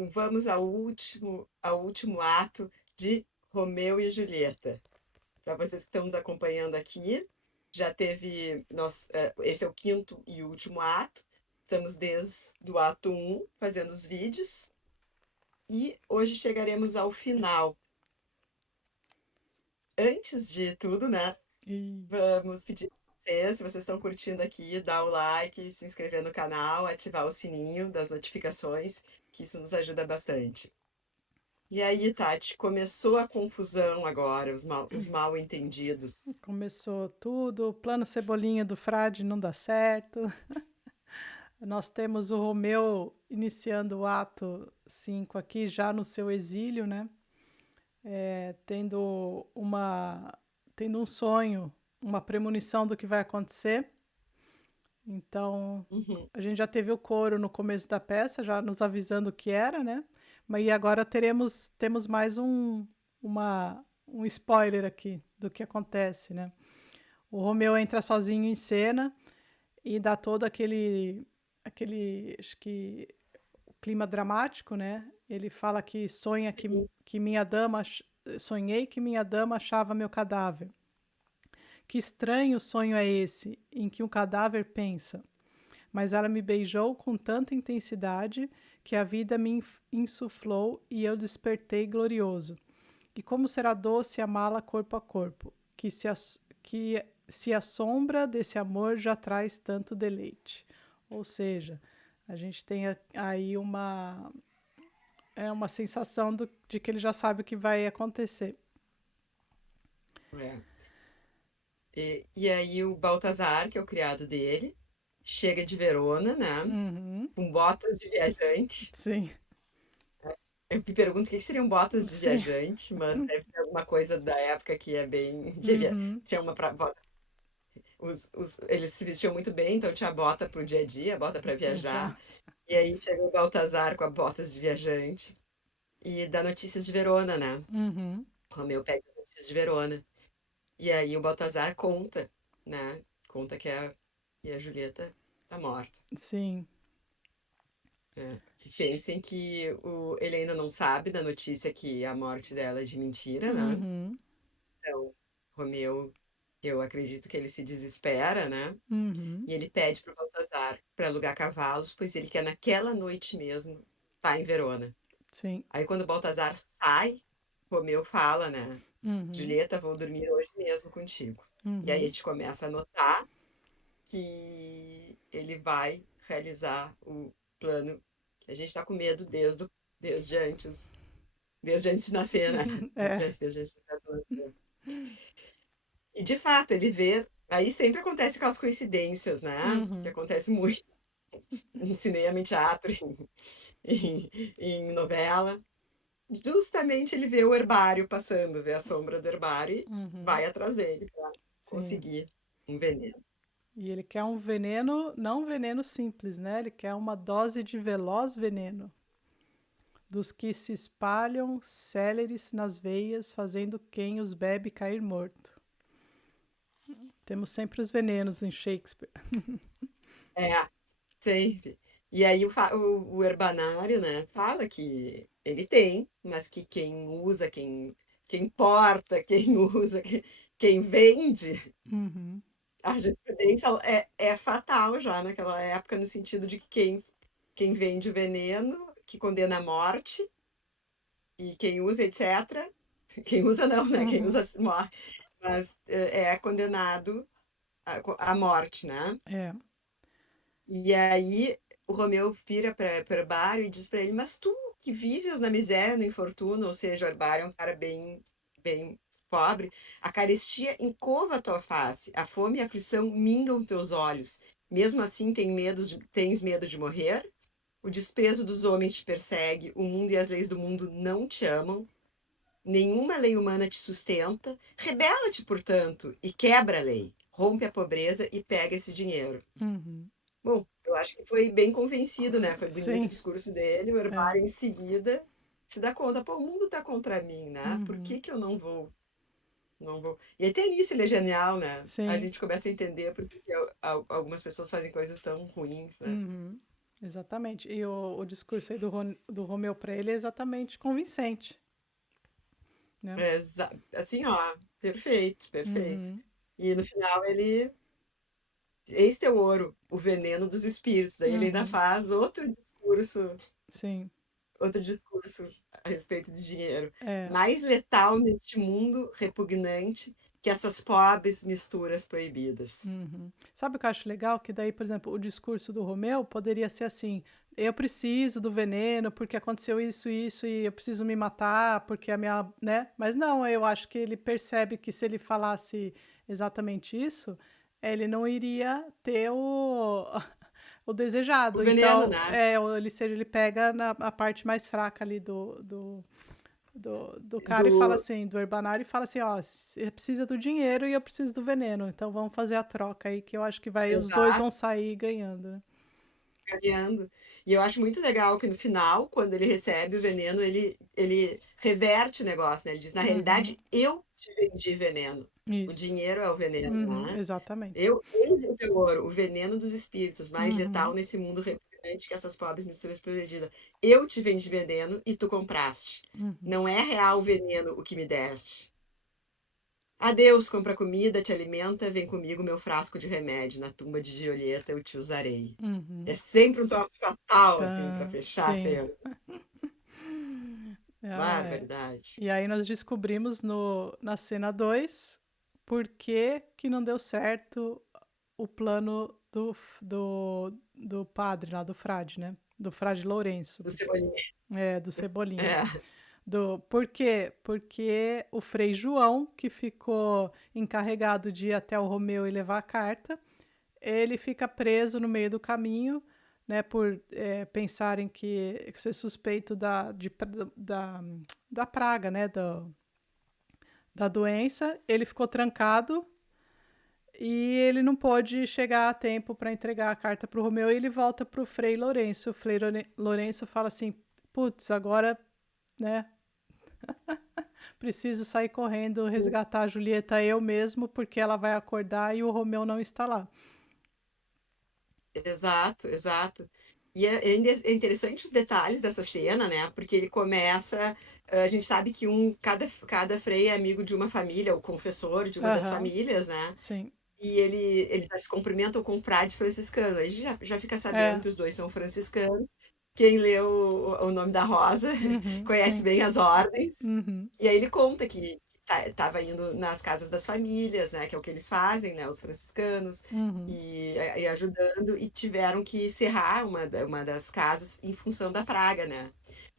Então, vamos ao último ato de Romeu e Julieta. Para vocês que estão nos acompanhando aqui, já teve. Esse é o quinto e último ato. Estamos desde o ato um fazendo os vídeos. E hoje chegaremos ao final. Antes de tudo, né? E Vamos pedir para vocês, se vocês estão curtindo aqui, dar o like, se inscrever no canal, ativar o sininho das notificações, que isso nos ajuda bastante. E aí, Tati, começou a confusão agora, os mal entendidos. começou tudo, o plano Cebolinha do Frade não dá certo. Nós temos o Romeu iniciando o ato 5 aqui, já no seu exílio, né? Tendo um sonho, uma premonição do que vai acontecer. Então, Uhum. a gente já teve o coro no começo da peça, já nos avisando o que era, né? Mas e agora temos mais um spoiler aqui do que acontece, né? O Romeu entra sozinho em cena e dá todo acho que, o clima dramático, né? Ele fala que Sim. que minha dama, sonhei que minha dama achava meu cadáver. Que estranho sonho é esse em que um cadáver pensa? Mas ela me beijou com tanta intensidade que a vida me insuflou e eu despertei glorioso. E como será doce amá-la corpo a corpo, que se a sombra desse amor já traz tanto deleite. Ou seja, a gente tem aí uma sensação de que ele já sabe o que vai acontecer. É. E aí o Baltazar, que é o criado dele, chega de Verona, né? Uhum. Com botas de viajante. Sim, Eu me pergunto o que seriam botas de sim. viajante, mas deve ter alguma coisa da época que é bem. Uhum. Tinha uma bota. Eles se vestiam muito bem, então tinha bota pro dia a dia, bota para viajar. Já. E aí chega o Baltazar com as botas de viajante e dá notícias de Verona, né? Uhum. Romeu pega as notícias de Verona. E aí o Baltazar conta, né? Conta que a Julieta tá morta. Sim. Né? E pensem que ele ainda não sabe da notícia que a morte dela é de mentira, né? Uhum. Então, Romeu, eu acredito que ele se desespera, né? Uhum. E ele pede para o Baltazar para alugar cavalos, pois ele quer naquela noite mesmo estar em Verona. Sim. Aí quando o Baltazar sai, Romeu fala, né? Uhum. Julieta, vou dormir hoje mesmo contigo. E aí a Uhum. gente começa a notar que ele vai realizar o plano que a gente está com medo desde antes de nascer, né? É. Desde antes de nascer. E de fato, ele vê. Aí sempre acontece aquelas coincidências, né? Que Uhum. acontece muito em cinema, em teatro, em novela. Justamente ele vê o herbário passando, vê a sombra do herbário e Uhum. vai atrás dele para Sim. conseguir um veneno. E ele quer um veneno, não um veneno simples, né? Ele quer uma dose de veloz veneno, dos que se espalham céleres nas veias, fazendo quem os bebe cair morto. Temos sempre os venenos em Shakespeare. É, sempre. E aí o herbanário, né, fala que ele tem, mas que quem usa, quem porta, quem usa, quem vende, Uhum. a jurisprudência é fatal já naquela época, no sentido de que quem vende o veneno, que condena à morte, e quem usa, etc. Quem usa não, né? Quem Uhum. usa morre, mas é condenado à morte, né? É. E aí o Romeu vira para o Herbário e diz para ele: Mas tu que vives na miséria, no infortúnio, ou seja, o Herbário é um cara bem, bem pobre, a carestia encova a tua face, a fome e a aflição mingam teus olhos. Mesmo assim, tens medo de morrer? O desprezo dos homens te persegue, o mundo e as leis do mundo não te amam. Nenhuma lei humana te sustenta. Rebela-te, portanto, e quebra a lei. Rompe a pobreza e pega esse dinheiro. Uhum. Bom, eu acho que foi bem convencido, né? Foi bonito o Sim. discurso dele. O É. Herbário, em seguida, se dá conta: pô, o mundo tá contra mim, né? Por Uhum. que que eu não vou? Não vou. E até nisso ele é genial, né? A Sim. gente começa a entender por que algumas pessoas fazem coisas tão ruins, né? Uhum. exatamente. E o discurso aí do Romeu para ele é exatamente convincente, né? Assim, ó, perfeito, perfeito. Uhum, E no final ele, eis teu ouro, o veneno dos espíritos. Aí ele ainda uhum, faz sim, outro discurso a respeito de dinheiro. é. Mais letal neste mundo repugnante que essas pobres misturas proibidas. Uhum. Sabe o que eu acho legal? Que daí, por exemplo, o discurso do Romeu poderia ser assim: eu preciso do veneno porque aconteceu isso, isso, e eu preciso me matar porque a minha, né? Mas não, eu acho que ele percebe que se ele falasse exatamente isso, ele não iria ter o O desejado. veneno, Então, né? ele pega na a parte mais fraca ali do cara e fala Do assim, do herbanário, e fala assim, ó, você precisa do dinheiro e eu preciso do veneno, então vamos fazer a troca aí, que eu acho que vai, os dois exato, vão sair ganhando, né? ganhando. E eu acho muito legal que no final, quando ele recebe o veneno, ele reverte o negócio, né? Ele diz, na Uhum, realidade, eu te vendi veneno. O isso. dinheiro é o veneno, Uhum, né? exatamente. Eis o teu ouro, o veneno dos espíritos, mais letal Uhum, nesse mundo repugnante que essas pobres misturas progredidas. Eu te vendi veneno e tu compraste. uhum, Não é real o veneno o que me deste. Adeus, compra comida, te alimenta, vem comigo, meu frasco de remédio. Na tumba de Giolieta eu te usarei. É uhum. sempre um toque fatal, assim, para Tá, fechar a sim. cena. É. Barbaridade. E aí nós descobrimos na cena 2 por que que não deu certo o plano do padre lá, do frade, né? Do frade Lourenço, Do Cebolinha. do Cebolinha. É, Por quê? Porque o Frei João, que ficou encarregado de ir até o Romeu e levar a carta, ele fica preso no meio do caminho, né, por pensarem que ser suspeito da praga, né, da doença. Ele ficou trancado e ele não pôde chegar a tempo para entregar a carta para o Romeu e ele volta para o Frei Lourenço. O Frei Lourenço fala assim: putz, agora, né, preciso sair correndo, resgatar a Julieta eu mesmo, porque ela vai acordar e o Romeu não está lá. exato, exato. E é interessante os detalhes dessa cena, né? Porque ele começa. A gente sabe que cada frei é amigo de uma família, o confessor de uma das Aham, famílias, né? sim. E ele já se cumprimentam com o frade franciscano. A gente já fica sabendo É, que os dois são franciscanos. Quem leu o nome da Rosa uhum, conhece sim. bem as ordens. Uhum, E aí ele conta que estava indo nas casas das famílias, né, que é o que eles fazem, né, os franciscanos, uhum, e ajudando, e tiveram que cerrar uma das casas em função da praga, né?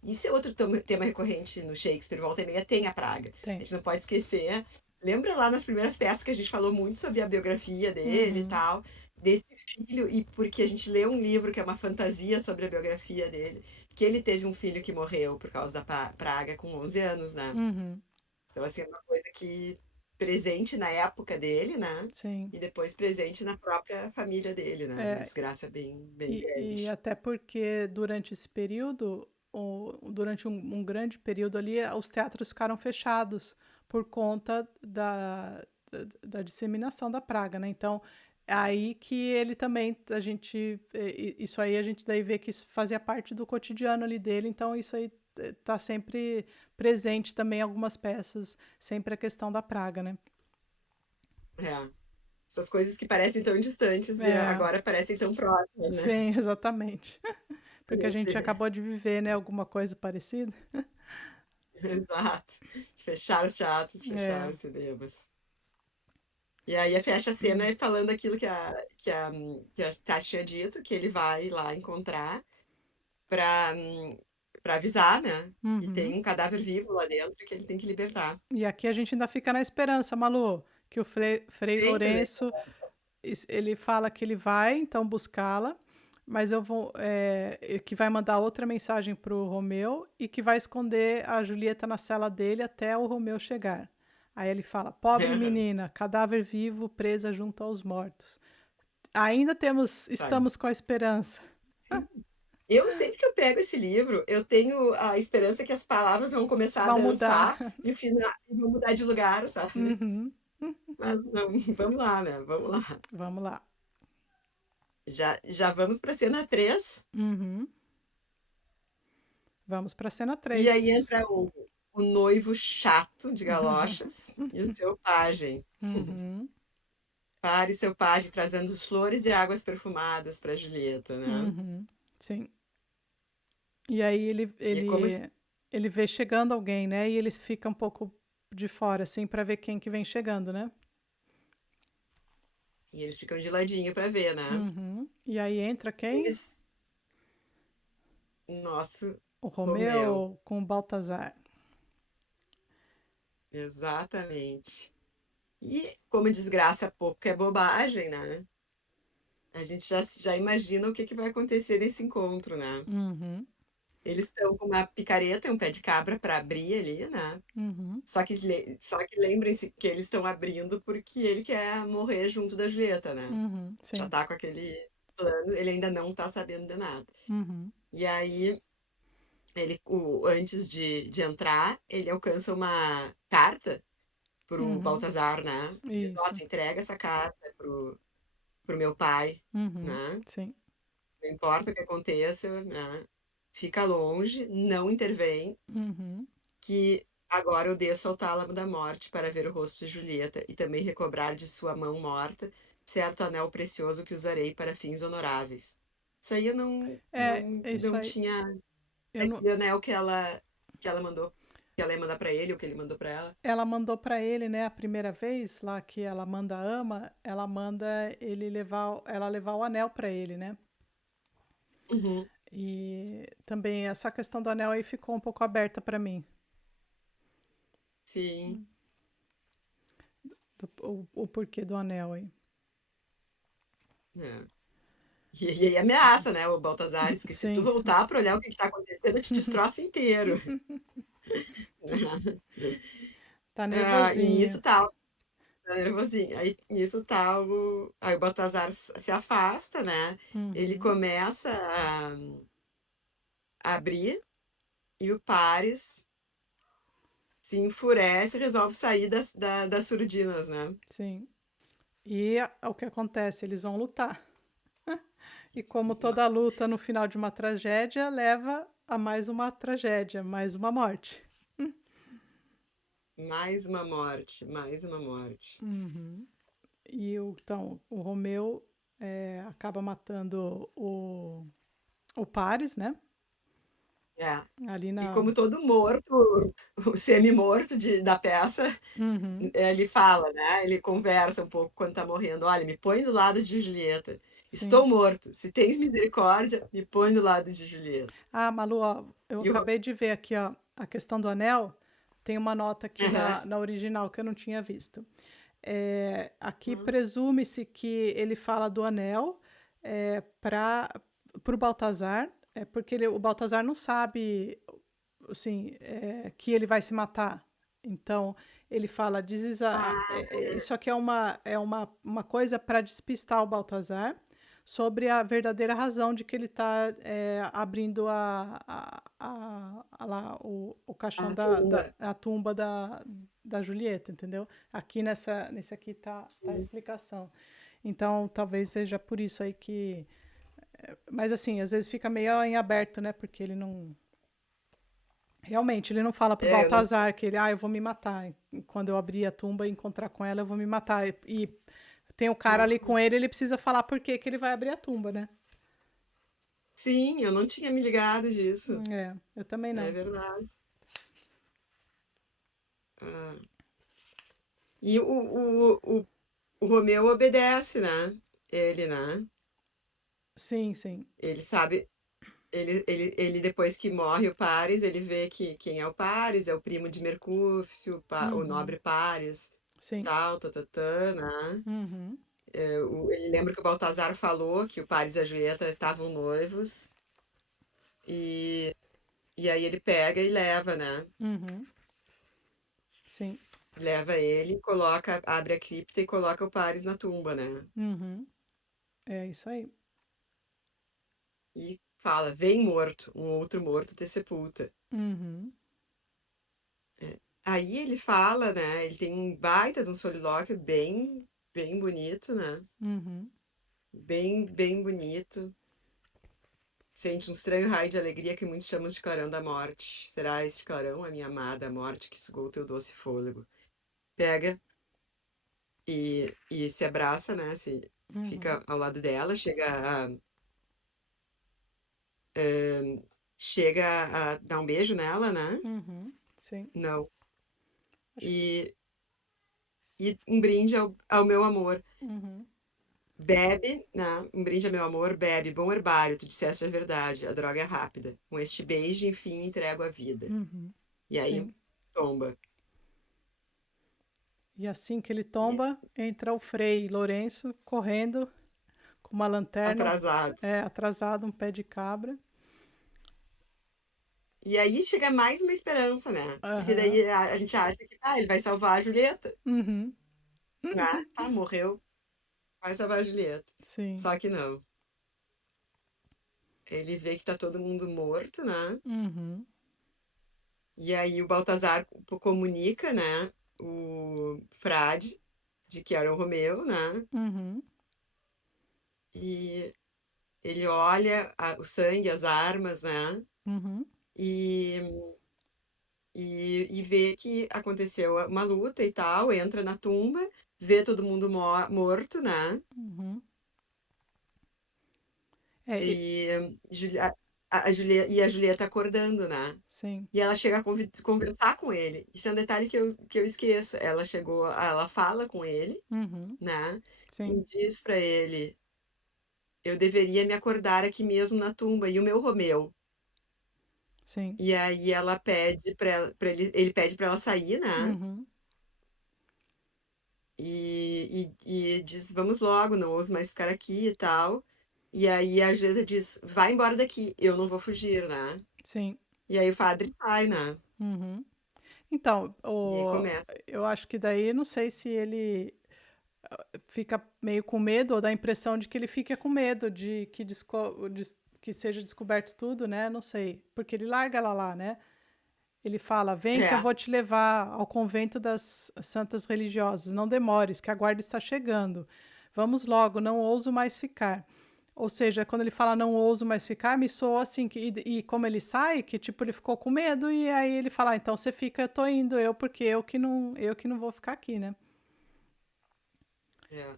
Isso é outro tema recorrente no Shakespeare, volta e meia tem a praga. A tem. gente não pode esquecer. Lembra lá nas primeiras peças que a gente falou muito sobre a biografia dele e Uhum, tal, desse filho, e porque a gente lê um livro que é uma fantasia sobre a biografia dele, que ele teve um filho que morreu por causa da praga com 11 anos, né? uhum, Então, assim, é uma coisa que presente na época dele, né? sim. E depois presente na própria família dele, né? Uma É, desgraça bem, bem e grande. até porque durante esse período, durante um grande período ali, os teatros ficaram fechados por conta da disseminação da praga, né? Então, é aí que ele também, isso aí a gente daí vê que isso fazia parte do cotidiano ali dele, então isso aí tá sempre presente também em algumas peças, sempre a questão da praga, né? É. Essas coisas que parecem tão distantes e É, agora parecem tão próximas, né? sim, exatamente. Porque a gente acabou de viver, né, alguma coisa parecida. Exato. Fechar os teatros, fechar É. os cinemas. E aí fecha a cena falando aquilo que a Tati tinha dito, que ele vai lá encontrar para para avisar, né? E tem Uhum. um cadáver vivo lá dentro que ele tem que libertar. E aqui a gente ainda fica na esperança, Malu, que o Frei Sempre na Lourenço, ele fala que ele vai então buscá-la, mas que vai mandar outra mensagem para o Romeu e que vai esconder a Julieta na cela dele até o Romeu chegar. Aí ele fala: pobre menina, cadáver vivo presa junto aos mortos. Ainda Sabe? estamos com a esperança. Eu, sempre que eu pego esse livro, eu tenho a esperança que as palavras vão começar a Vão mudar. dançar e o final e vão mudar de lugar, sabe? Uhum. Mas não, vamos lá, né? Vamos lá. Vamos lá. Já vamos para cena 3. Uhum. Vamos para cena E aí 3. entra o noivo chato de galochas e o seu pajem. Uhum. Pare seu pajem trazendo flores e águas perfumadas para Julieta, né? Uhum. Sim. E aí E é como se ele vê chegando alguém, né? E eles ficam um pouco de fora, assim, para ver quem que vem chegando, né? e eles ficam de ladinho para ver, né? Uhum. E aí entra quem? Eles, nosso O Romeu, Romeu com o Baltazar. exatamente. E como desgraça pouco é bobagem, né? A gente já imagina o que que vai acontecer nesse encontro, né? Uhum. Eles estão com uma picareta e um pé de cabra para abrir ali, né? Uhum. Só que lembrem-se que eles estão abrindo porque ele quer morrer junto da Julieta, né? Uhum. Já Sim. tá com aquele plano, ele ainda não tá sabendo de nada. Uhum. E aí, antes de entrar, ele alcança uma carta pro Uhum. Baltazar, né? Diz, ó, Isso. tu entrega essa carta pro meu pai, Uhum. né? Sim. Não importa o que aconteça, né? Fica longe, não intervém, Uhum. que agora eu desço ao tálamo da morte para ver o rosto de Julieta e também recobrar de sua mão morta certo anel precioso que usarei para fins honoráveis. Isso aí eu É isso não aí. tinha Eu não, aquele anel que ela mandou, que ela ia mandar para ele, ou que ele mandou para ela. ela mandou para ele, né, a primeira vez lá que ela manda ama, ela manda ele levar, ela levar o anel para ele, né? Uhum, E também essa questão do anel aí ficou um pouco aberta para mim, sim. o porquê do anel aí. É. E ele ameaça, né, o Baltazar, diz que se tu Sim, voltar para olhar o que está acontecendo, eu te destroço inteiro. tá Ah, e nisso nervosinho. tá nervosinho. Aí nisso tá aí o Baltazar se afasta, né? Ele Uhum, começa a abrir e o Paris se enfurece e resolve sair das surdinas, né? sim. E o que acontece? Eles vão lutar. E como toda luta no final de uma tragédia leva a mais uma tragédia, mais uma morte. Mais uma morte, mais uma morte. Uhum. Então, o Romeu acaba matando o Paris, né? É. Ali E na. como todo morto, o semi-morto da peça, Uhum, ele fala, né? Ele conversa um pouco quando tá morrendo. Olha, me põe do lado de Julieta. sim. Estou morto. Se tens misericórdia, me põe do lado de Julieta. Ah, Malu, ó, eu E o... acabei de ver aqui, ó, a questão do anel. Tem uma nota aqui Aham. na original que eu não tinha visto. Aqui Hum. presume-se que ele fala do anel para o Baltazar, porque o Baltazar não sabe assim, que ele vai se matar. Então, ele fala, Ah, isso aqui uma coisa para despistar o Baltazar sobre a verdadeira razão de que ele está abrindo lá, o caixão a tumba. a tumba da Julieta, entendeu? Aqui nesse aqui tá a explicação. Então, talvez seja por isso aí que. Mas assim, às vezes fica meio em aberto, né? Porque ele não. Realmente, ele não fala pro É, eu não. Baltazar que ele, eu vou me matar. Quando eu abrir a tumba e encontrar com ela, eu vou me matar. E tem o cara ali com ele precisa falar por que que ele vai abrir a tumba, né? Sim, eu não tinha me ligado disso. Eu também É não. verdade. Ah. E o Romeu obedece, né? Ele, né? Sim, sim, Ele sabe. Ele, depois que morre o Paris, ele vê que quem é o Paris é o primo de Mercúcio, o uhum, nobre Paris, sim, tal, tatatã, né? uhum, Ele lembra que o Baltazar falou que o Paris e a Julieta estavam noivos, e, e aí ele pega e leva, né? uhum, sim, Leva ele, coloca, abre a cripta e coloca o Paris na tumba, né? uhum, é isso aí. E fala: vem morto, um outro morto te sepulta. Uhum, Aí ele fala, né? Ele tem um baita de um solilóquio bem bonito, né? uhum. bem, bem bonito. Sente um estranho raio de alegria que muitos chamam de clarão da morte. Será este clarão, a minha amada, a morte que sugou teu doce fôlego? Pega e se abraça, né? Se Uhum. fica ao lado dela, chega a dar um beijo nela, né? Uhum. Sim. Não. Acho que. E, e um brinde ao meu amor. Uhum. Bebe, né? Um brinde ao meu amor, bebe. Bom herbário, tu disseste a verdade. A droga é rápida. Com este beijo, enfim, entrego a vida. Uhum. E aí, Sim. tomba. E assim que ele E tomba, entra o Frei Lourenço correndo com uma lanterna, atrasado. atrasado, um pé de cabra. E aí chega mais uma esperança, né? Porque Aham. daí a gente acha que ele vai salvar a Julieta, Uhum. né? Tá, morreu, vai salvar a Julieta. Sim. Só que não. Ele vê que tá todo mundo morto, né? Uhum. E aí o Baltazar comunica, né? O frade de que era o Romeu, né? Uhum. E ele olha o sangue, as armas, né? Uhum. E, e vê que aconteceu uma luta e tal, entra na tumba, vê todo mundo morto, né? Uhum. É, E a Julieta acordando, né? sim. E ela chega a conversar com ele. Isso é um detalhe que eu esqueço. Ela fala com ele, Uhum. né? Sim. E diz pra ele: eu deveria me acordar aqui mesmo na tumba. E o meu Romeu? Sim. E aí ela pede pra ele pede pra ela sair, né? Uhum. E diz: vamos logo, não ouso mais ficar aqui e tal. E aí a Julieta diz: vai embora daqui, eu não vou fugir, né? Sim. E aí o padre sai, né? Uhum. Então, E aí começa. eu acho que daí não sei se ele fica meio com medo ou dá a impressão de que ele fica com medo de que, que seja descoberto tudo, né? Não sei. Porque ele larga ela lá, né? Ele fala: vem que eu É, vou te levar ao convento das santas religiosas. Não demores, que a guarda está chegando. Vamos logo, não ouso mais ficar. Ou seja, quando ele fala não ouso mais ficar, me soa assim, e como ele sai, que tipo, ele ficou com medo, e aí ele fala, então você fica, eu tô indo, porque eu que não vou ficar aqui, né? é.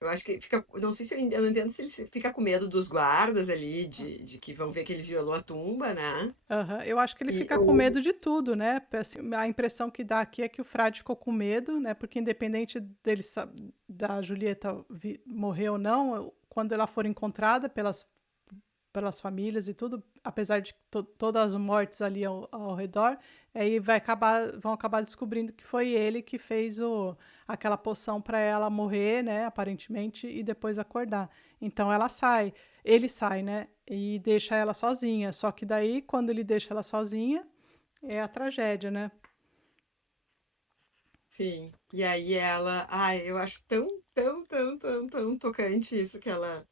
Eu acho que fica. Não sei se eu não entendo se ele fica com medo dos guardas ali, de que vão ver que ele violou a tumba, né? Aham. Eu acho que ele E, fica com medo de tudo, né? Assim, a impressão que dá aqui é que o Frade ficou com medo, né? Porque independente da Julieta morrer ou não, quando ela for encontrada pelas famílias e tudo, apesar de todas as mortes ali ao redor, aí vão acabar descobrindo que foi ele que fez aquela poção para ela morrer, né, aparentemente, e depois acordar. Então ele sai, né, e deixa ela sozinha. Só que daí, quando ele deixa ela sozinha, é a tragédia, né? sim. E aí ela. Ai, eu acho tão, tão, tão, tão, tão tocante isso que ela,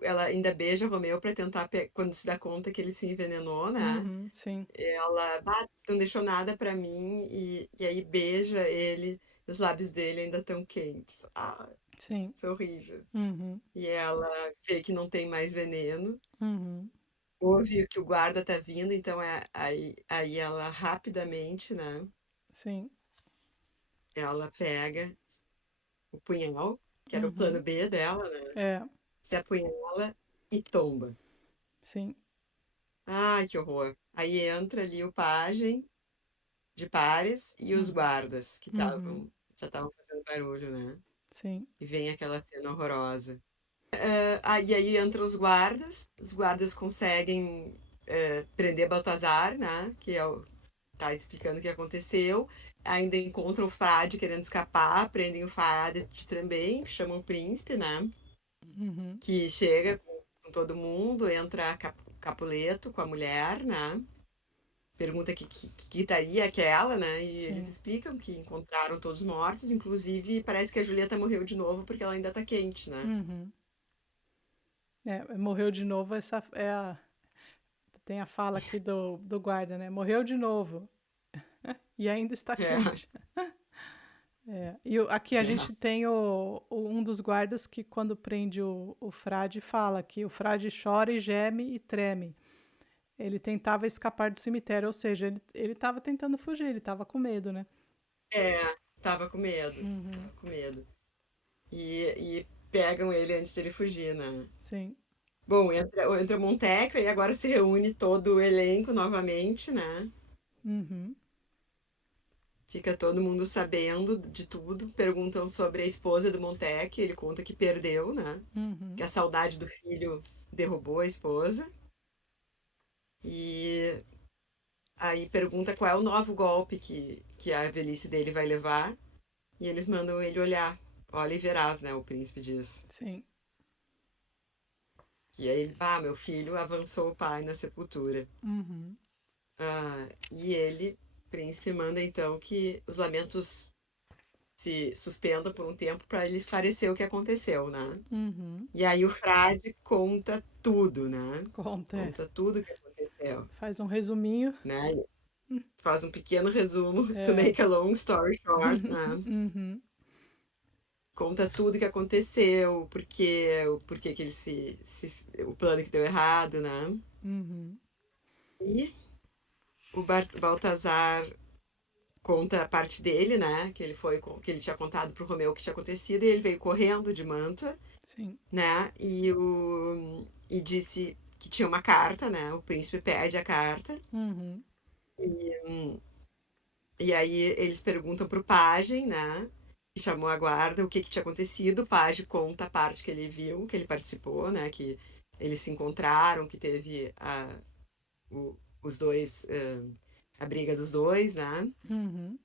ela ainda beija Romeu pra tentar. Quando se dá conta que ele se envenenou, né? Uhum, sim, Ela, não deixou nada pra mim, e aí beija ele, os lábios dele ainda tão quentes. Ah, sim. isso é horrível. Uhum, E ela vê que não tem mais veneno, uhum, ouve que o guarda tá vindo, então aí ela rapidamente, né? sim. Ela pega o punhal, que era o plano Uhum, B dela, né? é, Se apunhala e tomba. sim. Ai, que horror. Aí entra ali o pajem de Pares e os Uhum, guardas que uhum, já estavam fazendo barulho, né? sim. E vem aquela cena horrorosa. E aí entram os guardas conseguem prender Baltazar, né? Que é tá explicando o que aconteceu. Ainda encontram o Frade querendo escapar, prendem o Frade também, chamam o príncipe, né? Uhum, Que chega com todo mundo, entra Capuleto com a mulher, né? Pergunta que estaria aquela, né? E eles sim. explicam que encontraram todos mortos, inclusive parece que a Julieta morreu de novo porque ela ainda tá quente, né? Uhum. É, morreu de novo, essa é tem a fala aqui do guarda, né? Morreu de novo e ainda está É. quente. Aqui a É, gente tem um dos guardas que, quando prende o frade, fala que o frade chora e geme e treme. Ele tentava escapar do cemitério, ou seja, ele estava tentando fugir, ele estava com medo, né? tava com medo, Uhum, tava com medo. E pegam ele antes de ele fugir, né? sim. Bom, entra o Montecchio e agora se reúne todo o elenco novamente, né? Uhum, Fica todo mundo sabendo de tudo. Perguntam sobre a esposa do Montecchio, ele conta que perdeu, né? Que uhum, a saudade do filho derrubou a esposa. E aí pergunta qual é o novo golpe que a velhice dele vai levar. E eles mandam ele olhar. Olha e verás, né? O príncipe diz. sim. E aí ele, meu filho avançou o pai na sepultura. Uhum, E ele, príncipe, manda então que os lamentos se suspendam por um tempo para ele esclarecer o que aconteceu, né? uhum. E aí o frade conta tudo, né? Conta, Conta tudo o que aconteceu, faz um resuminho. né? Faz um pequeno resumo, to É. make a long story short, né? Uhum, Conta tudo o que aconteceu, o porquê que ele o plano que deu errado, né? uhum, E o Baltazar conta a parte dele, né? Que ele tinha contado pro Romeu o que tinha acontecido e ele veio correndo de Manta, sim. né? E disse que tinha uma carta, né? O príncipe pede a carta Uhum, e aí eles perguntam pro pajem, né? Que chamou a guarda o que tinha acontecido. O pajem conta a parte que ele viu, que ele participou, né? Que eles se encontraram, que teve os dois, a briga dos dois, né? uhum,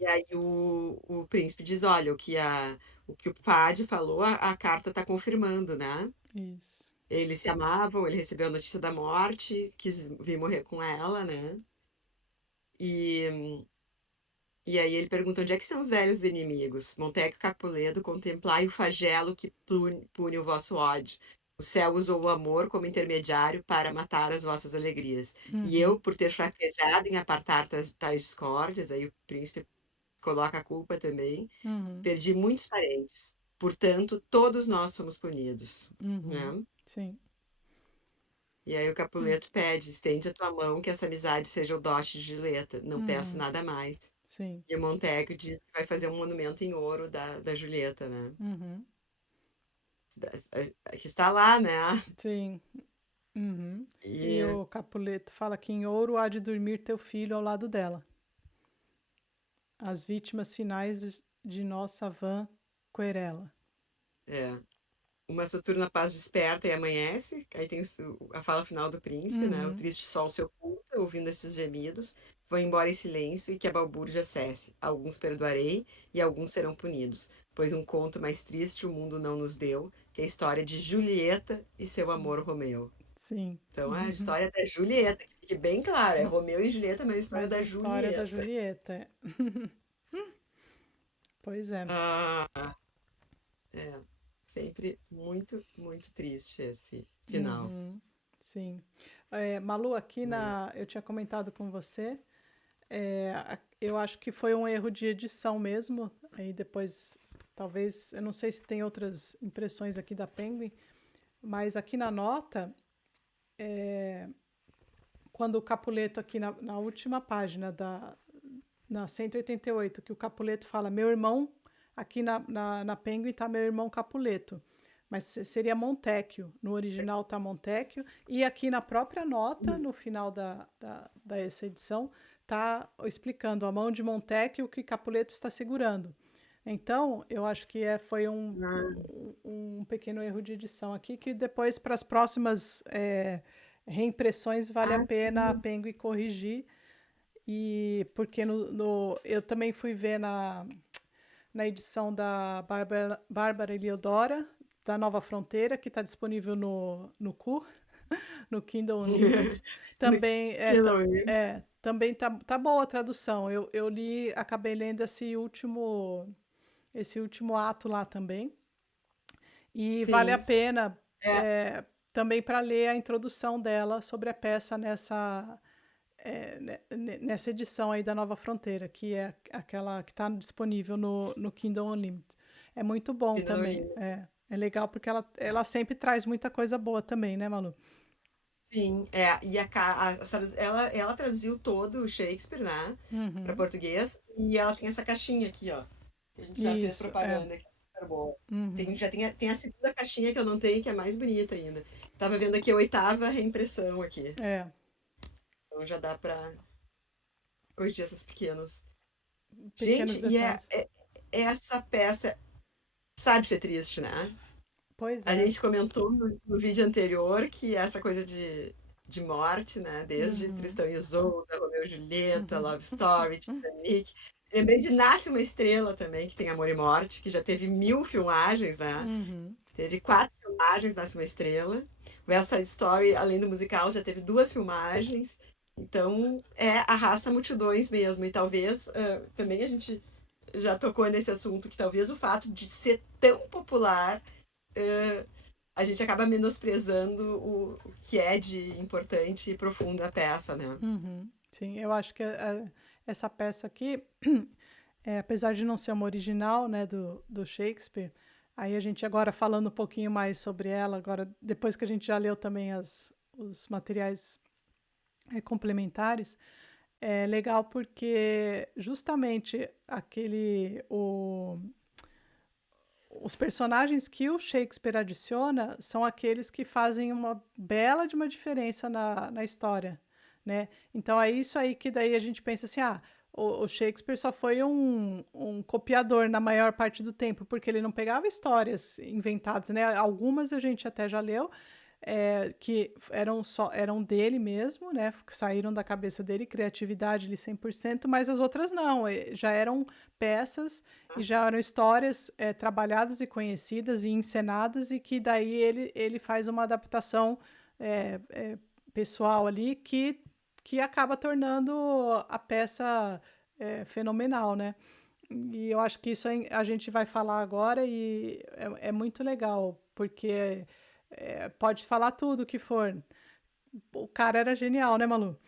E aí o príncipe diz, olha, o que o Fadi falou, a carta está confirmando, né? isso. Eles se amavam, ele recebeu a notícia da morte, quis vir morrer com ela, né? E, e aí ele pergunta onde é que são os velhos inimigos? Montecchio Capuleto, contemplai o flagelo que pune o vosso ódio. O céu usou o amor como intermediário para matar as vossas alegrias. E eu, Uhum, por ter fraquejado em apartar tais discórdias, aí o príncipe coloca a culpa também, uhum, perdi muitos parentes. Portanto, todos nós somos punidos, uhum, né? sim. E aí o Capuleto pede, estende a tua mão que essa amizade seja o dote de Julieta. Não peço Uhum, nada mais. sim. E o Montecchio diz que vai fazer um monumento em ouro da Julieta, né? Uhum, Que está lá, né? sim. Uhum. E E o Capuleto fala que em ouro há de dormir teu filho ao lado dela. As vítimas finais de nossa van Querela. é, uma soturna paz desperta e amanhece. Aí tem a fala final do príncipe, né? O Uhum, triste sol se oculta, ouvindo esses gemidos. Vão embora em silêncio e que a balbúrdia cesse. Alguns perdoarei e alguns serão punidos. Pois um conto mais triste o mundo não nos deu, que é a história de Julieta e seu sim. amor Romeu. Sim. Então a Uhum. história da Julieta, que fique bem claro, é Romeu e Julieta, mas a história Mas a da história da Julieta. Julieta. Pois é. Ah, é. Sempre muito, muito triste esse final. Uhum. Sim. Malu, aqui Mas, eu tinha comentado com você, eu acho que foi um erro de edição mesmo. Aí depois, talvez, eu não sei se tem outras impressões aqui da Penguin, mas aqui na nota, quando o Capuleto, aqui na última página, na 188, que o Capuleto fala, meu irmão, aqui na Penguin está meu irmão Capuleto. Mas seria Montecchio. No original está Montecchio. E aqui na própria nota, no final dessa edição, está explicando a mão de Montecchio que Capuleto está segurando. Então, eu acho que foi um pequeno erro de edição aqui, que depois, para as próximas reimpressões, vale a pena a sim, Penguin corrigir. E porque eu também fui ver na edição da Bárbara Eliodora, da Nova Fronteira, que está disponível no Cu, no Kindle Unlimited. no Também Kindle, né? também tá boa a tradução. Eu li, acabei lendo esse último ato lá também. E vale a Sim, pena é, também para ler a introdução dela sobre a peça nessa edição aí da Nova Fronteira, que é aquela que está disponível no Kindle Unlimited. É muito bom Ainda não também. li. É legal porque ela sempre traz muita coisa boa também, né, Malu? Sim, e ela traduziu todo o Shakespeare, né, para Uhum. português, e ela tem essa caixinha aqui, ó, que a gente já fez Isso, é. propaganda, que é super boa. Uhum. Tem a segunda caixinha que eu não tenho, que é mais bonita ainda. Tava vendo aqui a oitava reimpressão aqui, É, então já dá para curtir essas pequenas. pequenos Gente, detalhes. é essa peça sabe ser triste, né? Pois A é. gente comentou no vídeo anterior que essa coisa de morte, né? Desde Uhum. Tristão e Isolda, Romeu e Julieta, Uhum. Love Story, Titanic. Lembrei de Nasce uma Estrela também, que tem Amor e Morte, que já teve 1000 filmagens, né? Uhum. Teve 4 filmagens, Nasce uma Estrela. West Side Story, além do musical, já teve 2 filmagens. Então, arrasta multidões mesmo. E talvez, também a gente já tocou nesse assunto, que talvez o fato de ser tão popular eh, a gente acaba menosprezando o que é de importante e profundo a peça, né? Uhum. Sim, eu acho que essa peça aqui, apesar de não ser uma original, né, do Shakespeare, aí a gente agora falando um pouquinho mais sobre ela, agora depois que a gente já leu também os materiais complementares, é legal porque justamente os personagens que o Shakespeare adiciona são aqueles que fazem uma bela de uma diferença na história, né? Então é isso aí que daí a gente pensa assim, o Shakespeare só foi um copiador na maior parte do tempo, porque ele não pegava histórias inventadas, né? Algumas a gente até já leu, que eram dele mesmo, né? Que saíram da cabeça dele, criatividade ali 100%, mas as outras não, já eram peças e já eram histórias trabalhadas e conhecidas e encenadas, e que daí ele faz uma adaptação é, é, pessoal ali que acaba tornando a peça fenomenal, né? E eu acho que isso a gente vai falar agora e é muito legal, porque pode falar tudo que for. O cara era genial, né, Malu?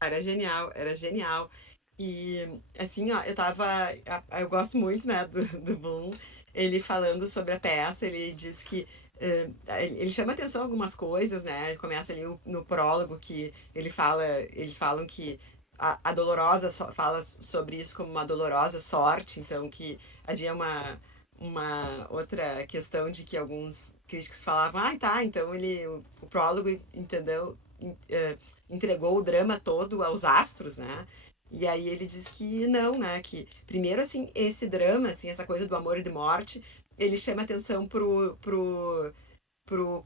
Era genial, era genial. E assim, ó, eu gosto muito, né, do Bloom, ele falando sobre a peça, ele diz que ele chama atenção a algumas coisas, né? Ele começa ali no prólogo que eles falam que a Dolorosa fala sobre isso como uma dolorosa sorte, então que havia uma outra questão de que alguns críticos falavam, tá, então o prólogo entendeu, entregou o drama todo aos astros, né? E aí ele diz que não, né? Que primeiro, assim, esse drama, assim, essa coisa do amor e de morte, ele chama atenção pro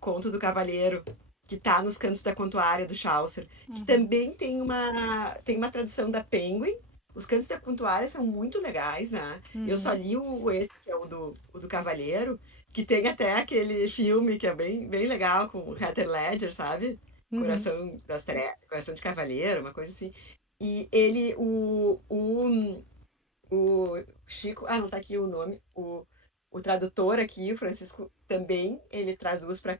conto do Cavalheiro, que tá nos Cantos da Contuária do Chaucer, que Uhum, também tem uma tradução da Penguin. Os Cantos da Contuária são muito legais, né? Eu só uhum, li esse, que é o do Cavalheiro, que tem até aquele filme que é bem, bem legal com o Heath Ledger, sabe? uhum, Coração de Cavaleiro, uma coisa assim. E ele, o Chico, não tá aqui o nome, o tradutor aqui, o Francisco, também, ele traduz para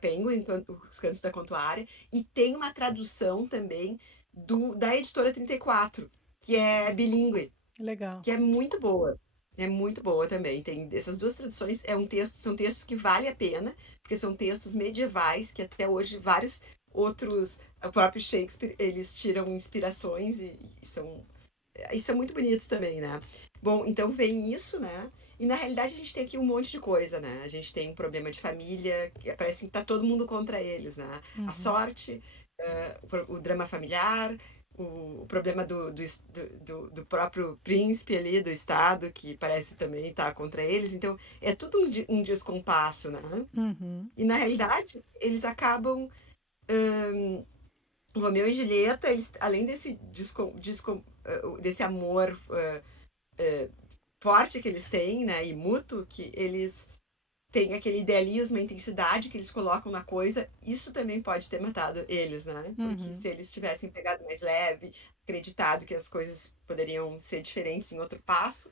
Penguin, os Cantos da Contuária, e tem uma tradução também da editora 34, que é bilíngue, legal. que é muito boa. É muito boa também. Tem essas duas traduções, são textos que vale a pena, porque são textos medievais que até hoje vários outros, o próprio Shakespeare, eles tiram inspirações e são muito bonitos também, né? Bom, então vem isso, né? E na realidade a gente tem aqui um monte de coisa, né? A gente tem um problema de família, que parece que tá todo mundo contra eles, né? A Uhum, sorte, o drama familiar, o problema do próprio príncipe ali, do Estado, que parece também estar contra eles. Então, é tudo um descompasso, né? uhum, E na realidade, eles acabam. Romeu e Julieta, eles, além desse amor forte que eles têm, né, e mútuo, que eles têm aquele idealismo, a intensidade que eles colocam na coisa, isso também pode ter matado eles, né? Porque uhum, se eles tivessem pegado mais leve, acreditado que as coisas poderiam ser diferentes em outro passo,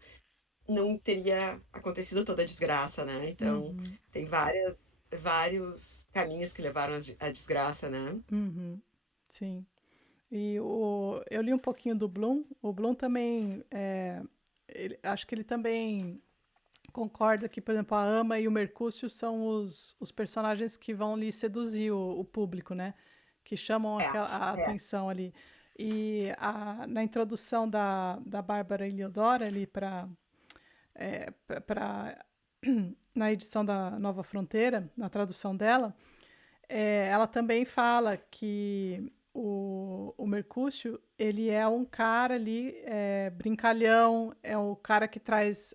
não teria acontecido toda a desgraça, né? Então, uhum, tem vários caminhos que levaram à desgraça, né? uhum. Sim. Eu li um pouquinho do Bloom. O Bloom também, acho que ele também concorda que, por exemplo, a Ama e o Mercúcio são os personagens que vão lhe seduzir o público, né? Que chamam É, a é. atenção ali. E na introdução da Bárbara Eliodora ali para na edição da Nova Fronteira, na tradução dela, ela também fala que o Mercúcio, ele é um cara ali, brincalhão, é o cara que traz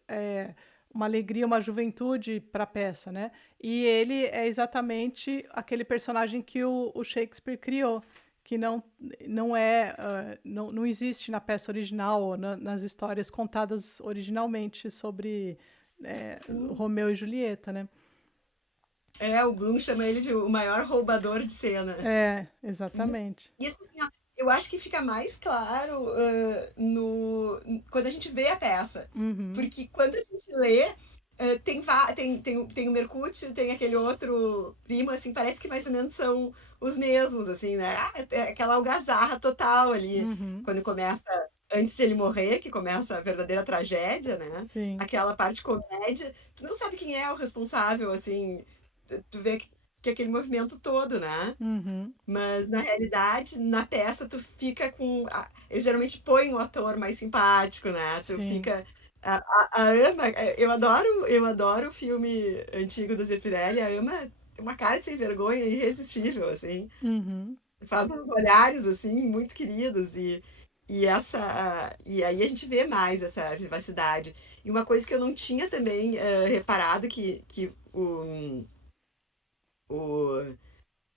uma alegria, uma juventude para a peça, né? E ele é exatamente aquele personagem que o Shakespeare criou, que não existe na peça original ou nas histórias contadas originalmente sobre Sim. Romeu e Julieta, né? É, o Bloom chama ele de o maior roubador de cena. É, E exatamente. isso, assim, ó, eu acho que fica mais claro, quando a gente vê a peça. Uhum, Porque quando a gente lê, tem o Mercúrio, tem aquele outro primo, assim, parece que mais ou menos são os mesmos, assim, né? Ah, é aquela algazarra total ali, uhum, quando começa, antes de ele morrer, que começa a verdadeira tragédia, né? sim, Aquela parte comédia, tu não sabe quem é o responsável, assim, tu vê que aquele movimento todo, né? uhum, Mas na realidade, na peça, tu fica com. Eles geralmente põem um ator mais simpático, né? Tu sim, fica. A Ama, eu adoro o filme antigo do Zeffirelli. A Ama tem uma cara de sem vergonha irresistível, assim. uhum, Faz uns olhares, assim, muito queridos. E aí a gente vê mais essa vivacidade. E uma coisa que eu não tinha também reparado, que o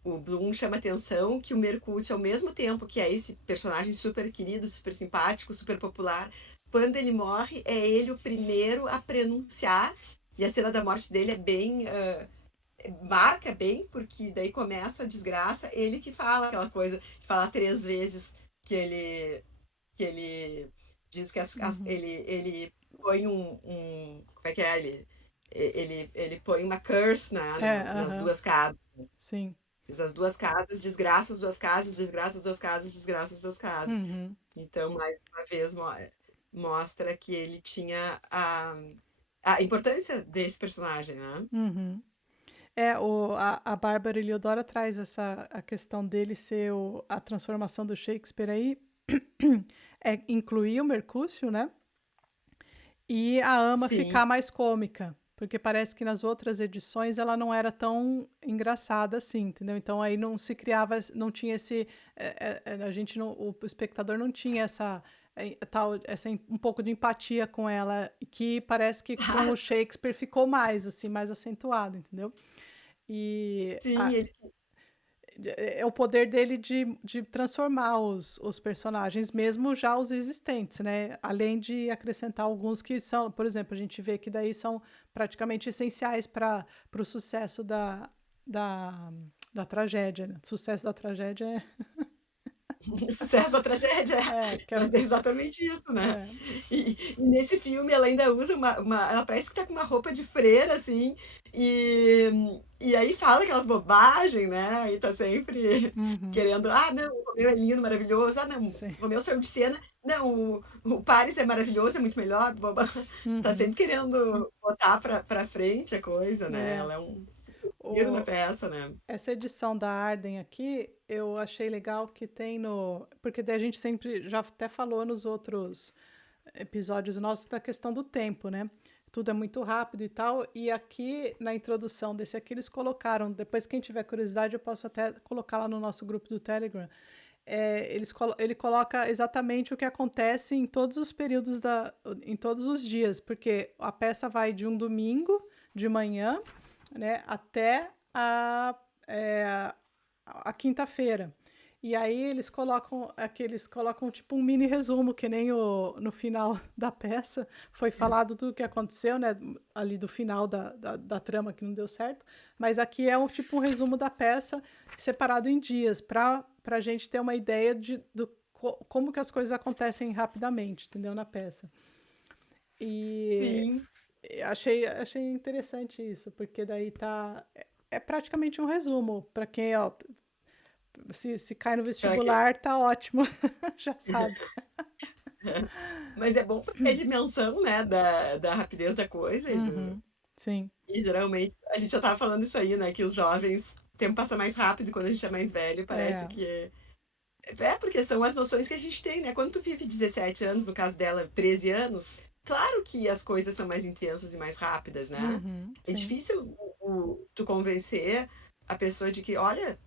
o Bloom chama atenção que o Mercúrio, ao mesmo tempo que é esse personagem super querido, super simpático, super popular, quando ele morre, é ele o primeiro a prenunciar. E a cena da morte dele é bem. Marca bem, porque daí começa a desgraça. Ele que fala aquela coisa, de falar 3 vezes que ele diz que uhum. ele põe como é que é? Ele põe uma curse nas Aham, duas casas. sim, Diz as duas casas, desgraça as duas casas, desgraça as duas casas, desgraça as duas casas. uhum, Então, mais uma vez, mostra que ele tinha a importância desse personagem, né? uhum. A Bárbara Eliodora traz a questão dele ser a transformação do Shakespeare aí, incluir o Mercúcio, né? E a Ama Sim. ficar mais cômica, porque parece que nas outras edições ela não era tão engraçada assim, entendeu? Então aí não se criava, não tinha esse, a gente não, o espectador não tinha um pouco de empatia com ela, que parece que com o Shakespeare ficou mais assim, mais acentuado, entendeu? E Sim, ele. é o poder dele de transformar os personagens, mesmo já os existentes, né? Além de acrescentar alguns que são, por exemplo, a gente vê que daí são praticamente essenciais para o sucesso da, da tragédia. Né? O sucesso da tragédia Sucesso ou tragédia, que mas é exatamente isso, né? é, E nesse filme ela ainda usa ela parece que tá com uma roupa de freira, assim, e, e aí fala aquelas bobagens, né? E tá sempre uhum, querendo, não, o Romeu é lindo, maravilhoso, não, sim, o Romeu saiu de cena, não, o Paris é maravilhoso, é muito melhor, boba. Tá uhum, sempre querendo botar pra frente a coisa, né? é. Ela é um tiro na O, peça, né? Essa edição da Arden aqui, eu achei legal que tem no. Porque daí a gente sempre já até falou nos outros episódios nossos da questão do tempo, né? Tudo é muito rápido e tal. E aqui, na introdução desse aqui, eles colocaram. Depois, quem tiver curiosidade, eu posso até colocar lá no nosso grupo do Telegram. Ele coloca exatamente o que acontece em todos os períodos em todos os dias, porque a peça vai de um domingo de manhã, né, até é, a quinta-feira. E aí eles colocam tipo um mini resumo, que nem no final da peça foi falado do que aconteceu, né? Ali do final da trama que não deu certo. Mas aqui é tipo um resumo da peça separado em dias, para a gente ter uma ideia como que as coisas acontecem rapidamente, entendeu? Na peça. E Sim. achei interessante isso, porque daí é praticamente um resumo para quem, ó, Se cai no Pra quê? vestibular, tá ótimo, já sabe. Mas é bom porque é a dimensão, né, da rapidez da coisa Uhum, sim, e geralmente a gente já estava falando isso aí, né, que os jovens o tempo passa mais rápido quando a gente é mais velho, parece é, que porque são as noções que a gente tem, né? Quando tu vive 17 anos, no caso dela, 13 anos, claro que as coisas são mais intensas e mais rápidas, né? uhum, É sim, difícil tu convencer a pessoa de que, olha,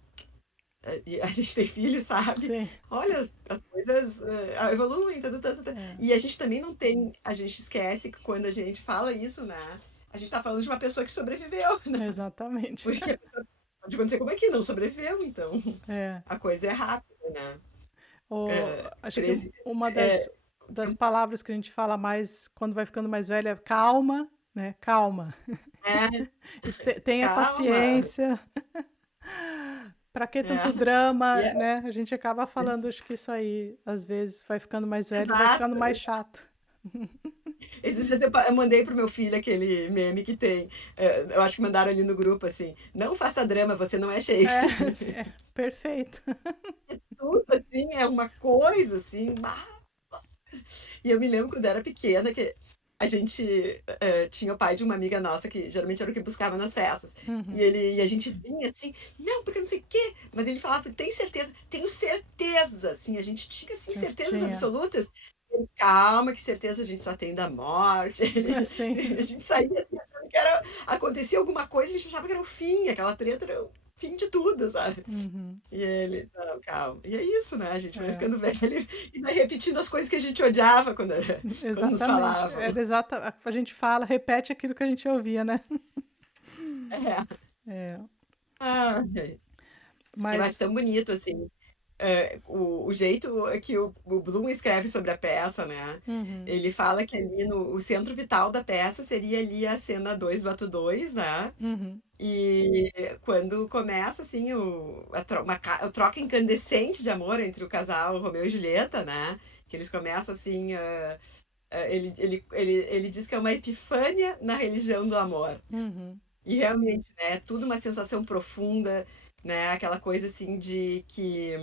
e a gente tem filho, sabe? sim, Olha, as coisas evoluem, é, e a gente também não tem, a gente esquece que quando a gente fala isso, né? A gente tá falando de uma pessoa que sobreviveu, né? exatamente. Porque a pessoa pode acontecer como é que não sobreviveu, então É. a coisa é rápida, né? Acho que 13, uma é, das palavras que a gente fala mais quando vai ficando mais velha é calma, né? Calma. é, E tenha calma. paciência. Para que É, tanto drama, é, né? A gente acaba falando, acho que isso aí, às vezes, vai ficando mais velho, vai ficando exato. mais chato. Esses dias eu mandei pro meu filho aquele meme que tem. Eu acho que mandaram ali no grupo assim: não faça drama, você não é É, Shakespeare. assim, é perfeito. Tudo assim é uma coisa assim. E eu me lembro quando eu era pequena que a gente tinha o pai de uma amiga nossa que geralmente era o que buscava nas festas. Uhum. E a gente vinha assim, não, porque não sei o quê. Mas ele falava, tem certeza? Tenho certeza, assim, a gente tinha assim, certezas Tinha. absolutas. Ele, calma, que certeza a gente só tem da morte. Assim. A gente saía assim, achando que era, acontecia alguma coisa, a gente achava que era o fim, aquela treta era o fim de tudo, sabe? Uhum. E ele, não, calma. E é isso, né? A gente vai É, ficando velho e vai repetindo as coisas que a gente odiava quando nos exatamente. falavam. Era a gente fala, repete aquilo que a gente ouvia, né? É. É, Ah, eu acho mas. tão bonito, assim, o jeito que o Bloom escreve sobre a peça, né? Uhum. Ele fala que ali no o centro vital da peça seria ali a cena 2 do ato 2, né? Uhum. E quando começa, assim, a troca incandescente de amor entre o casal Romeu e Julieta, né? Que eles começam, assim, ele diz que é uma epifânia na religião do amor. Uhum. E realmente, né, é tudo uma sensação profunda, né, aquela coisa assim de que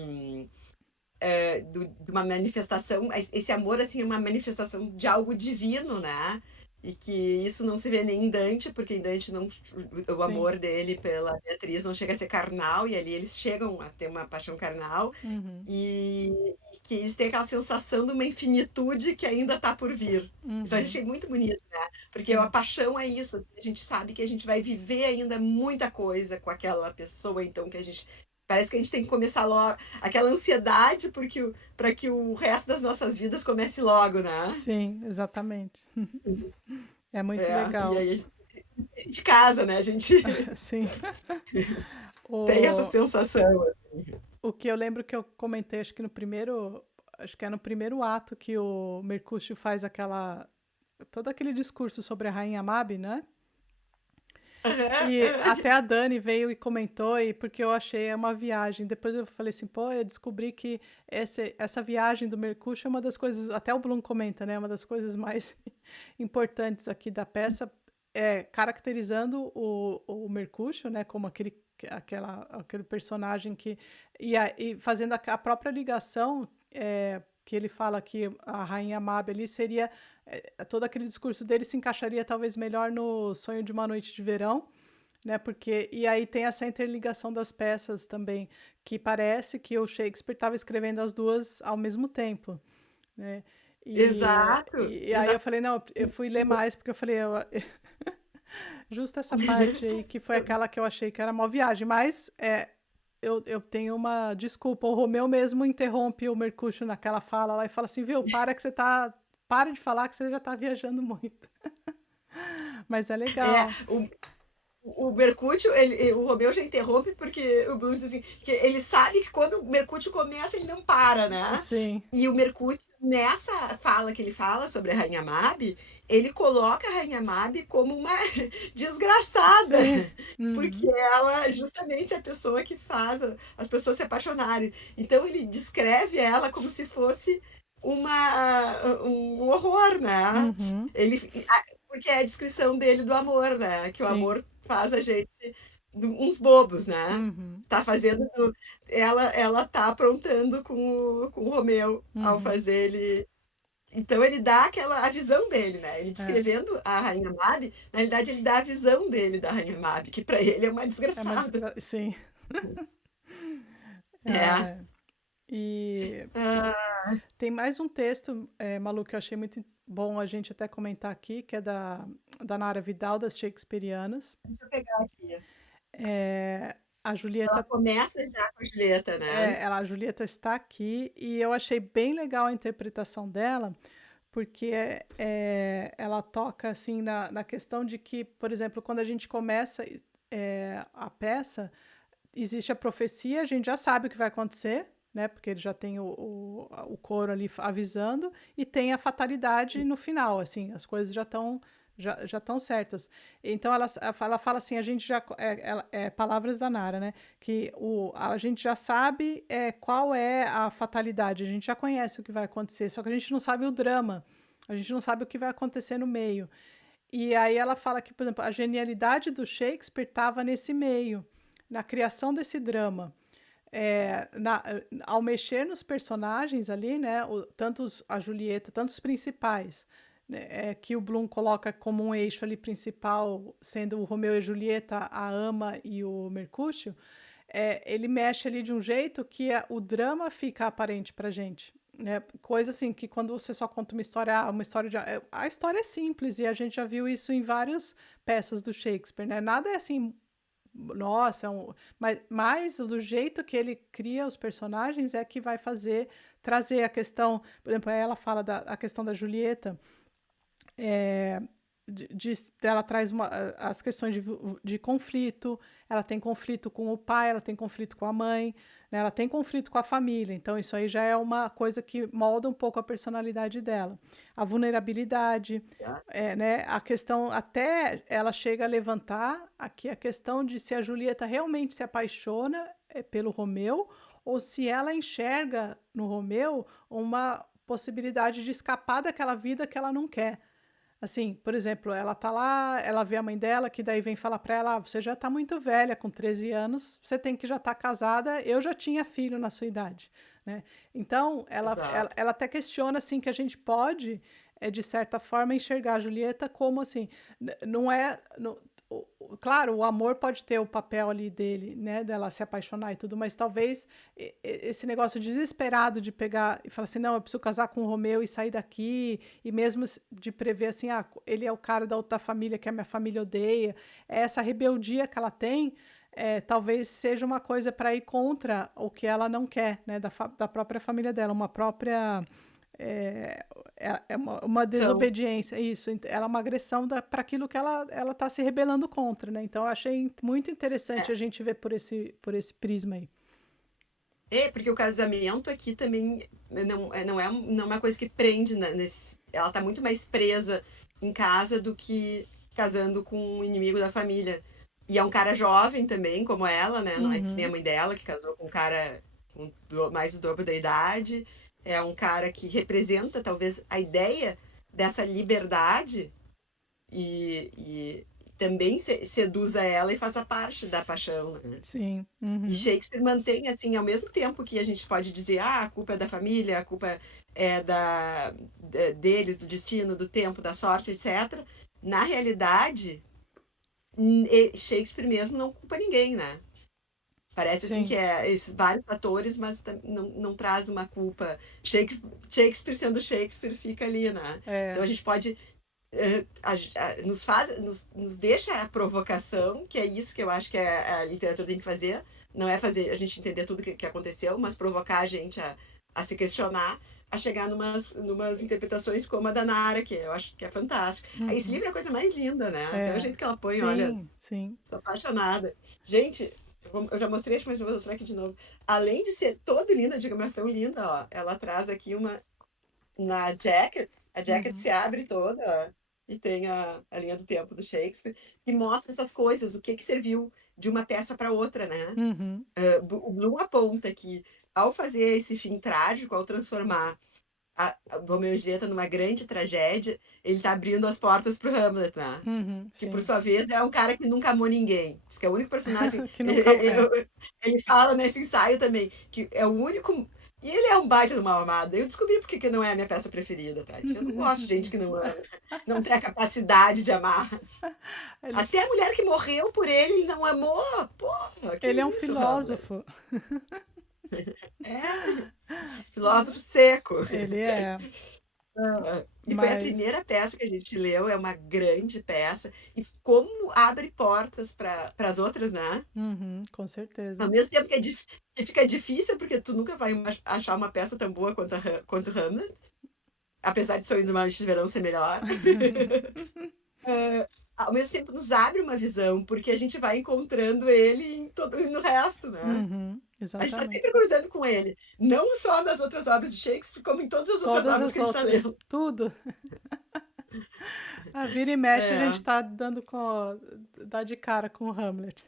de uma manifestação, esse amor assim é uma manifestação de algo divino, né? E que isso não se vê nem em Dante, porque em Dante não, o Sim. amor dele pela Beatriz não chega a ser carnal, e ali eles chegam a ter uma paixão carnal, Uhum. e que eles têm aquela sensação de uma infinitude que ainda está por vir. Isso eu Uhum. achei muito bonito, né? Porque a Sim. paixão é isso, assim, a gente sabe que a gente vai viver ainda muita coisa com aquela pessoa, então que a gente parece que a gente tem que começar logo, aquela ansiedade porque para que o resto das nossas vidas comece logo, né? Sim, exatamente. É muito E legal. aí a gente casa, né? A gente Sim. tem essa O, sensação. o que eu lembro que eu comentei, acho que no primeiro, acho que é no primeiro ato que o Mercúcio faz todo aquele discurso sobre a Rainha Mabe, né? E até a Dani veio e comentou, e porque eu achei uma viagem. Depois eu falei assim, pô, eu descobri que essa viagem do Mercúrio é uma das coisas, até o Bloom comenta, né? Uma das coisas mais importantes aqui da peça, caracterizando o Mercúrio, né? Como aquele personagem que. E fazendo a própria ligação. Que ele fala que a Rainha Mab ali seria. Todo aquele discurso dele se encaixaria talvez melhor no Sonho de uma Noite de Verão, né? Porque e aí tem essa interligação das peças também, que parece que o Shakespeare estava escrevendo as duas ao mesmo tempo, né? Exato, E aí eu exato. falei, não, eu fui ler mais porque eu falei, justo essa parte aí que foi aquela que eu achei que era uma viagem, mas eu tenho uma desculpa, o Romeu mesmo interrompe o Mercúrio naquela fala lá e fala assim, viu, para de falar que você já tá viajando muito. Mas é É, legal. o Mercúrio, o Romeu já interrompe porque o Bruno diz assim, que ele sabe que quando o Mercúrio começa, ele não para, né? Sim, E o Mercúrio, nessa fala que ele fala sobre a Rainha Mabe, ele coloca a Rainha Mabe como uma desgraçada, sim. porque Uhum. ela justamente é a pessoa que faz as pessoas se apaixonarem. Então ele descreve ela como se fosse um horror, né? Uhum. Ele, porque é a descrição dele do amor, né? Que o Sim. amor faz a gente. uns bobos, né? Uhum. Tá fazendo, ela tá aprontando com o Romeu ao Uhum. fazer ele. Então ele dá aquela a visão dele, né? Ele É. descrevendo a Rainha Mab, na realidade ele dá a visão dele da Rainha Mab, que para ele é uma É uma desgraçada. desgra... Sim. É. Ah, e Ah, tem mais um texto, Malu, que eu achei muito bom a gente até comentar aqui, que é da Nara Vidal, das Shakespearianas. deixa eu pegar aqui. A Ela Julieta, começa já com a Julieta, né? a Julieta está aqui e eu achei bem legal a interpretação dela, porque ela toca assim na questão de que, por exemplo, quando a gente começa a peça, existe a profecia, a gente já sabe o que vai acontecer, né? Porque ele já tem o coro ali avisando, e tem a fatalidade no final, assim, as coisas já estão certas. Então ela fala assim, a gente já palavras da Nara, né? Que a gente já sabe qual é a fatalidade, a gente já conhece o que vai acontecer, só que a gente não sabe o drama, a gente não sabe o que vai acontecer no meio. E aí ela fala que, por exemplo, a genialidade do Shakespeare estava nesse meio, na criação desse drama. Ao mexer nos personagens ali, né, tanto a Julieta, tanto os principais, né, que o Bloom coloca como um eixo ali principal, sendo o Romeu e Julieta, a Ama e o Mercúcio, ele mexe ali de um jeito que o drama fica aparente pra gente. Né? Coisa assim que quando você só conta uma história a história é simples e a gente já viu isso em várias peças do Shakespeare, né? Nada é assim, nossa, mas do jeito que ele cria os personagens é que vai trazer a questão, por exemplo, ela fala a questão da Julieta, é, ela traz as questões de conflito, ela tem conflito com o pai, ela tem conflito com a mãe, né, ela tem conflito com a família, então isso aí já é uma coisa que molda um pouco a personalidade dela. A vulnerabilidade, né, a questão, até ela chega a levantar aqui a questão de se a Julieta realmente se apaixona pelo Romeu, ou se ela enxerga no Romeu uma possibilidade de escapar daquela vida que ela não quer. Assim, por exemplo, ela tá lá, ela vê a mãe dela, que daí vem falar pra ela: você já tá muito velha, com 13 anos, você tem que já estar casada, eu já tinha filho na sua idade, né? Então, Exato. ela até questiona, assim, que a gente pode, de certa forma, enxergar a Julieta como, assim, não é... Claro, o amor pode ter o papel ali dele, né, dela se apaixonar e tudo, mas talvez esse negócio desesperado de pegar e falar assim, não, eu preciso casar com o Romeu e sair daqui, e mesmo de prever assim, ele é o cara da outra família que a minha família odeia, essa rebeldia que ela tem, talvez seja uma coisa para ir contra o que ela não quer, né, da própria família dela, uma própria é, é uma São. desobediência, isso. Ela é uma agressão para aquilo que ela está se rebelando contra, né? Então, eu achei muito interessante É. a gente ver por esse prisma aí. É, porque o casamento aqui também não é uma coisa que prende ela tá muito mais presa em casa do que casando com um inimigo da família. E é um cara jovem também, como ela, né? Não é que nem a Uhum, mãe dela, que casou com um cara mais do dobro da idade. É um cara que representa, talvez, a ideia dessa liberdade e também seduza ela e faça parte da paixão, né? sim. E Uhum, Shakespeare mantém, assim, ao mesmo tempo que a gente pode dizer, a culpa é da família, a culpa é deles, do destino, do tempo, da sorte, etc. Na realidade, Shakespeare mesmo não culpa ninguém, né? Parece assim que sim. é esses vários fatores, mas não traz uma culpa. Shakespeare sendo Shakespeare fica ali, né? Então É, a gente pode nos deixa a provocação, que é isso que eu acho que a literatura tem que fazer, não é fazer a gente entender tudo que aconteceu, mas provocar a gente a se questionar, a chegar numas interpretações como a da Nara, que eu acho que é fantástica. Esse uhum, livro é a coisa mais linda, né? Até o jeito que ela põe, olha, sim, sim. tô apaixonada. Gente, eu já mostrei, mas eu vou mostrar aqui de novo. Além de ser toda linda, de diagramação linda, ó, ela traz aqui na jacket, a jacket Uhum, se abre toda, ó, e tem a linha do tempo do Shakespeare, e mostra essas coisas, o que serviu de uma peça para outra, né? uhum, O Bloom aponta que, ao fazer esse fim trágico, ao transformar a Romeu e Julieta numa grande tragédia, ele tá abrindo as portas pro Hamlet, né? Uhum, Que por sim. sua vez é um cara que nunca amou ninguém. Diz que é o único personagem. Que nunca. É. Ele fala nesse ensaio também que é o único. E ele é um baita do mal amado. Eu descobri porque que não é a minha peça preferida, Tati. Eu não gosto de gente que não ama, não tem a capacidade de amar. Ele, Até a mulher que morreu por ele, ele não amou. Porra, que ele é um isso, Hamlet? filósofo. É, filósofo seco. Ele é. E foi a Mas. primeira peça que a gente leu, é uma grande peça. E como abre portas para as outras, né? Uhum, com certeza. Ao mesmo tempo que, que fica difícil, porque tu nunca vai achar uma peça tão boa quanto, quanto Hamlet, apesar de Sonho de uma Noite de Verão ser melhor. Ao mesmo tempo nos abre uma visão, porque a gente vai encontrando ele em todo no resto, né? Uhum, A gente está exatamente. sempre cruzando com ele, não só nas outras obras de Shakespeare, como em todas as outras Todas obras as que a gente está outras. lendo. Tudo. A vira e mexe, a É, gente tá dando com. Dá de cara com o Hamlet.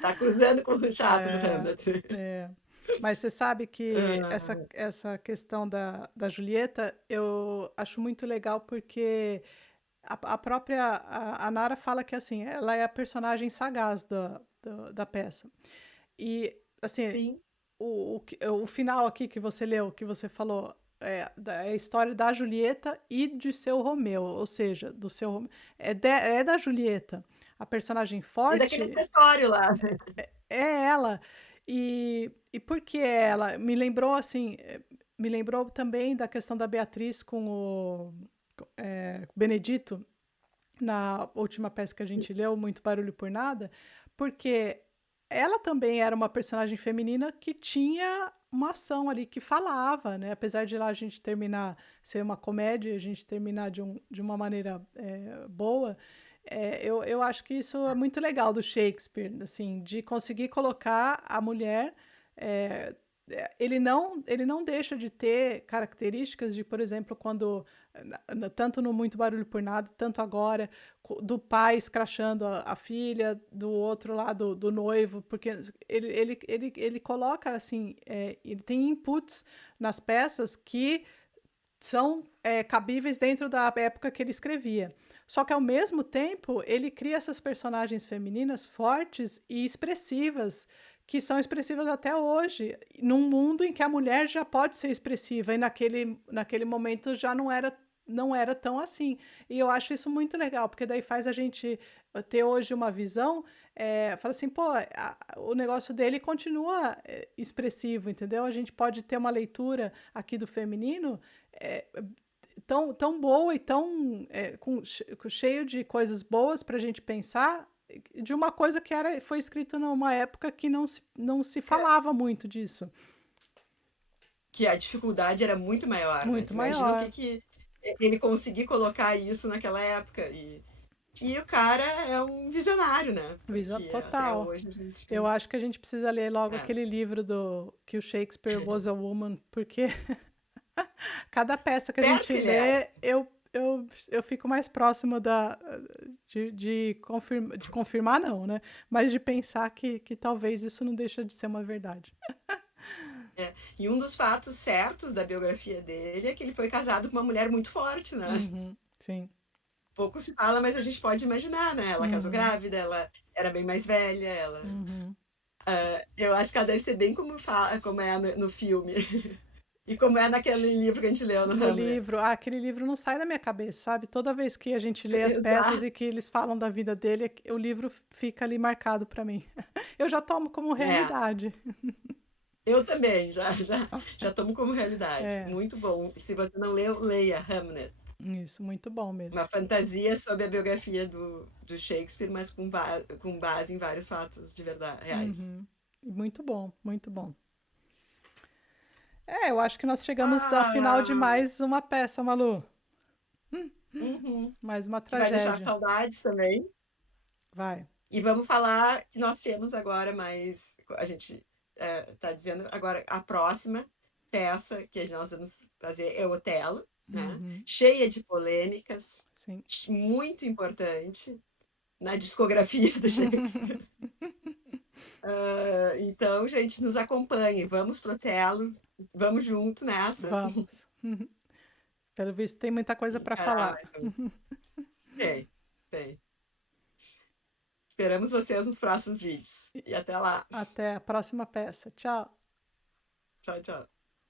tá cruzando com o chato do É, Hamlet. é. Mas você sabe que Ah, essa questão da Julieta eu acho muito legal porque a própria a Nara fala que assim, ela é a personagem sagaz da peça. E assim, sim. o final aqui que você leu, que você falou, é a história da Julieta e de seu Romeu, ou seja, do seu é da Julieta. A personagem E daquele forte acessório lá. é ela. E por que ela? Me lembrou assim, me lembrou também da questão da Beatriz com o Benedito, na última peça que a gente leu, Muito Barulho por Nada, porque ela também era uma personagem feminina que tinha uma ação ali que falava, né? Apesar de lá a gente terminar ser uma comédia, a gente terminar de uma maneira boa, eu acho que isso é muito legal do Shakespeare, assim, de conseguir colocar a mulher. é, ele não deixa de ter características de, por exemplo, quando tanto no Muito Barulho por Nada, tanto agora, do pai escrachando a filha, do outro lado do noivo, porque ele coloca assim, ele tem inputs nas peças que são cabíveis dentro da época que ele escrevia. Só que, ao mesmo tempo, ele cria essas personagens femininas fortes e expressivas, que são expressivas até hoje, num mundo em que a mulher já pode ser expressiva, e naquele momento já não era tão assim. E eu acho isso muito legal, porque daí faz a gente ter hoje uma visão, fala assim, pô, o negócio dele continua expressivo, entendeu? A gente pode ter uma leitura aqui do feminino é, tão boa e tão cheio de coisas boas para a gente pensar, de uma coisa que foi escrita numa época que não se falava muito disso. Que a dificuldade era muito maior, né? Muito Tu imagina o maior. que ele conseguir colocar isso naquela época. E o cara é um visionário, né? Visão Porque até total. hoje a gente. Eu acho que a gente precisa ler logo É, aquele livro do que o Shakespeare was a woman, porque cada peça que a certo gente que ele era. lê, eu fico mais próximo de confirmar, não, né? Mas de pensar que talvez isso não deixa de ser uma verdade. É. E um dos fatos certos da biografia dele é que ele foi casado com uma mulher muito forte, né? Uhum, sim. Pouco se fala, mas a gente pode imaginar, né? Ela casou Uhum, grávida, ela era bem mais velha, ela. uhum. Eu acho que ela deve ser bem como, como é no filme. E como é naquele livro que a gente leu no No Hamlet. livro, aquele livro não sai da minha cabeça, sabe? Toda vez que a gente lê as peças Exato. e que eles falam da vida dele, o livro fica ali marcado para mim. Eu já tomo como É, realidade. eu também, já tomo como realidade. É, Muito bom. Se você não leu, leia Hamlet. isso, muito bom Uma mesmo. fantasia sobre a biografia do Shakespeare, mas com base em vários fatos de verdade reais. Uhum. Muito bom, muito bom. Eu acho que nós chegamos ao final de Ah, mais uma peça, Malu. uhum. Mais uma Que vai deixar tragédia. saudades também. Vai. E vamos falar que nós temos agora mais. A gente está dizendo agora a próxima peça que nós vamos fazer é Otelo, né? Uhum, Cheia de polêmicas, sim. muito importante na discografia do Shakespeare. Então, gente, nos acompanhe, vamos pro Otelo, vamos junto nessa. Vamos. Pelo visto, tem muita coisa para Encarar, falar. né? Tem, tem. Esperamos vocês nos próximos vídeos. E até lá. Até a próxima peça. Tchau. Tchau, tchau.